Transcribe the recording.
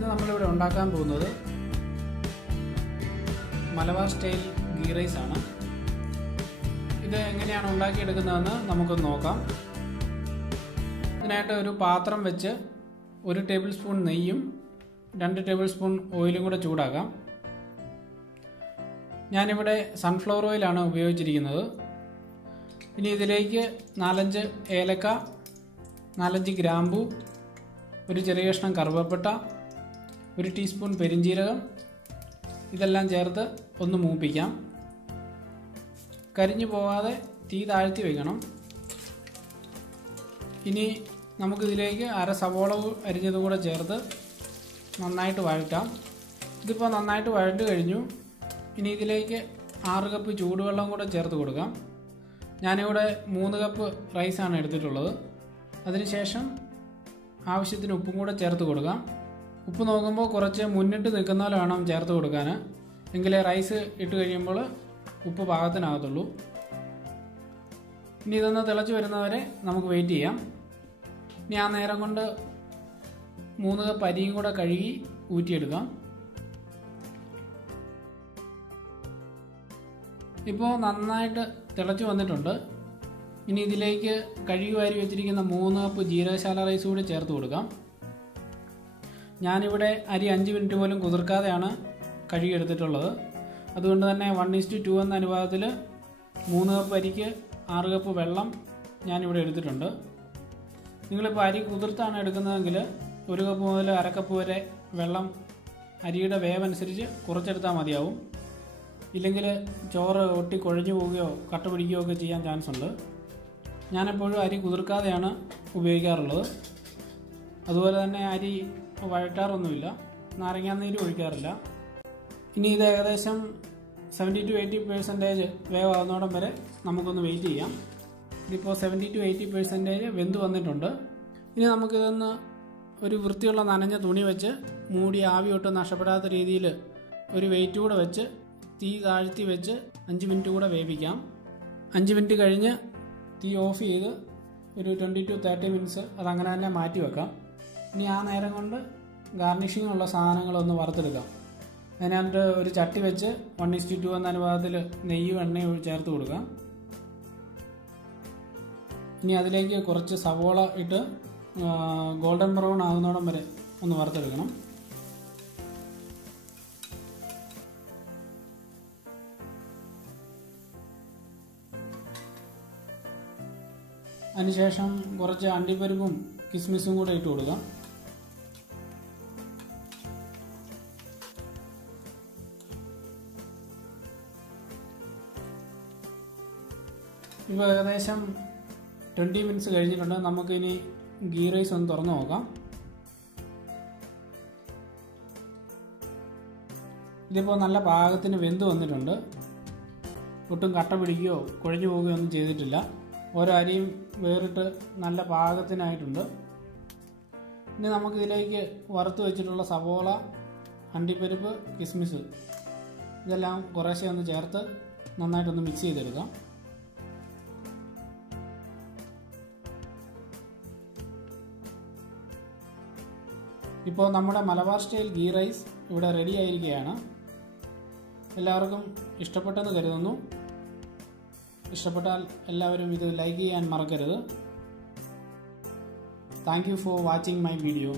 ഇന്ന് നമ്മളിവിടെ ഉണ്ടാക്കാൻ പോകുന്നത് മലബാർ സ്റ്റൈൽ ഗീ റൈസ് ആണ്. ഇത് എങ്ങനെയാണ് ഉണ്ടാക്കിയെടുക്കുന്നതെന്ന് നമുക്കൊന്ന് നോക്കാം. ഇതിനായിട്ട് ഒരു പാത്രം വെച്ച് 1 ടേബിൾ സ്പൂൺ നെയ്യും 2 ടേബിൾ സ്പൂൺ ഓയിലും കൂടെ ചൂടാക്കാം. ഞാനിവിടെ സൺഫ്ലവർ ഓയിലാണ് ഉപയോഗിച്ചിരിക്കുന്നത്. ഇനി ഇതിലേക്ക് 4-5 ഏലക്ക, 4-5 ഗ്രാമ്പു, ഒരു ചെറിയ കഷ്ണം കറുവപ്പട്ട, 1 ടീസ്പൂൺ പെരിഞ്ജീരകം, ഇതെല്ലാം ചേർത്ത് ഒന്ന് മൂപ്പിക്കാം. കരിഞ്ഞു പോകാതെ തീ താഴ്ത്തി വയ്ക്കണം. ഇനി നമുക്കിതിലേക്ക് 1/2 സവോള അരിഞ്ഞതും കൂടെ ചേർത്ത് നന്നായിട്ട് വഴറ്റാം. ഇതിപ്പോൾ നന്നായിട്ട് വഴറ്റ് കഴിഞ്ഞു. ഇനി ഇതിലേക്ക് 6 കപ്പ് ചൂടുവെള്ളം കൂടെ ചേർത്ത് കൊടുക്കാം. ഞാനിവിടെ 3 കപ്പ് റൈസാണ് എടുത്തിട്ടുള്ളത്. അതിനുശേഷം ആവശ്യത്തിന് ഉപ്പും കൂടെ ചേർത്ത് കൊടുക്കാം. ഉപ്പ് നോക്കുമ്പോൾ കുറച്ച് മുന്നിട്ട് നിൽക്കുന്ന പോലെ വേണം ചേർത്ത് കൊടുക്കാൻ, എങ്കിലേ റൈസ് ഇട്ട് കഴിയുമ്പോൾ ഉപ്പ് പാകത്തിനാകത്തുള്ളൂ. ഇനി ഇതൊന്ന് തിളച്ച് വരുന്നവരെ നമുക്ക് വെയിറ്റ് ചെയ്യാം. ഇനി ആ നേരം കൊണ്ട് 3 കപ്പ് അരിയും കൂടെ കഴുകി ഊറ്റിയെടുക്കാം. ഇപ്പോൾ നന്നായിട്ട് തിളച്ച് വന്നിട്ടുണ്ട്. ഇനി ഇതിലേക്ക് കഴുകി വാരി വെച്ചിരിക്കുന്ന 3 കപ്പ് ജീരകശാല റൈസ് കൂടി ചേർത്ത് കൊടുക്കാം. ഞാനിവിടെ അരി 5 മിനിറ്റ് പോലും കുതിർക്കാതെയാണ് കഴുകിയെടുത്തിട്ടുള്ളത്. അതുകൊണ്ട് തന്നെ 1:2 എന്ന അനുപാതത്തിൽ 3 കപ്പ് അരിക്ക് 6 കപ്പ് വെള്ളം ഞാനിവിടെ എടുത്തിട്ടുണ്ട്. നിങ്ങളിപ്പോൾ അരി കുതിർത്താണ് എടുക്കുന്നതെങ്കിൽ 1 കപ്പ് മുതൽ 1/2 കപ്പ് വരെ വെള്ളം അരിയുടെ വേവനുസരിച്ച് കുറച്ചെടുത്താൽ മതിയാവും. ഇല്ലെങ്കിൽ ചോറ് ഒട്ടി കുഴഞ്ഞു പോവുകയോ കട്ട പിടിക്കുകയോ ഒക്കെ ചെയ്യാൻ ചാൻസ് ഉണ്ട്. ഞാനെപ്പോഴും അരി കുതിർക്കാതെയാണ് ഉപയോഗിക്കാറുള്ളത്. അതുപോലെ തന്നെ അരി വഴറ്റാറൊന്നുമില്ല, നാരങ്ങാനീര് ഒഴിക്കാറില്ല. ഇനി ഇത് ഏകദേശം 70-80% വേവാകുന്നോടം വരെ നമുക്കൊന്ന് വെയിറ്റ് ചെയ്യാം. ഇതിപ്പോൾ 70-80% വെന്ത് വന്നിട്ടുണ്ട്. ഇനി നമുക്കിതൊന്ന് ഒരു വൃത്തിയുള്ള നനഞ്ഞ തുണി വെച്ച് മൂടി ആവി ഒട്ടും നഷ്ടപ്പെടാത്ത രീതിയിൽ ഒരു വെയിറ്റ് കൂടെ വെച്ച് തീ താഴ്ത്തി വെച്ച് 5 മിനിറ്റ് കൂടെ വേവിക്കാം. 5 മിനിറ്റ് കഴിഞ്ഞ് തീ ഓഫ് ചെയ്ത് ഒരു 20-30 മിനിറ്റ്സ് അതങ്ങനെ തന്നെ മാറ്റി വെക്കാം. ഇനി ആ നേരം കൊണ്ട് ഗാർണിഷിംഗ് ഉള്ള സാധനങ്ങളൊന്ന് വറുത്തെടുക്കാം. അതിനകത്ത് ഒരു ചട്ടി വെച്ച് 1:2 എന്ന അനുപാതത്തിൽ നെയ്യും എണ്ണയും ചേർത്ത് കൊടുക്കാം. ഇനി അതിലേക്ക് കുറച്ച് സവോള ഇട്ട് ഗോൾഡൻ ബ്രൗൺ ആകുന്നോടം വരെ ഒന്ന് വറുത്തെടുക്കണം. അതിനുശേഷം കുറച്ച് അണ്ടിപ്പരിപ്പും കിസ്മിസും കൂടെ ഇട്ട് കൊടുക്കാം. ഇപ്പോൾ ഏകദേശം 20 മിനിറ്റ്സ് കഴിഞ്ഞിട്ടുണ്ട്. നമുക്കിനി ഗീ റൈസ് ഒന്ന് തുറന്നു നോക്കാം. ഇതിപ്പോൾ നല്ല പാകത്തിന് വെന്ത് വന്നിട്ടുണ്ട്. ഒട്ടും കട്ട പിടിക്കുകയോ കുഴഞ്ഞു പോവുകയോ ഒന്നും ചെയ്തിട്ടില്ല. ഓരോ അരിയും വേറിട്ട് നല്ല പാകത്തിനായിട്ടുണ്ട്. ഇനി നമുക്കിതിലേക്ക് വറുത്ത് വെച്ചിട്ടുള്ള സവോള, അണ്ടിപ്പരിപ്പ്, കിസ്മിസ് ഇതെല്ലാം കുറേശ്ശെ ഒന്ന് ചേർത്ത് നന്നായിട്ടൊന്ന് മിക്സ് ചെയ്തെടുക്കാം. ഇപ്പോൾ നമ്മുടെ മലബാർ സ്റ്റൈൽ ഗീ റൈസ് ഇവിടെ റെഡി ആയിരിക്കുകയാണ്. എല്ലാവർക്കും ഇഷ്ടപ്പെട്ടെന്ന് കരുതുന്നു. ഇഷ്ടപ്പെട്ടാൽ എല്ലാവരും ഇത് ലൈക്ക് ചെയ്യാൻ മറക്കരുത്. Thank you for watching my video.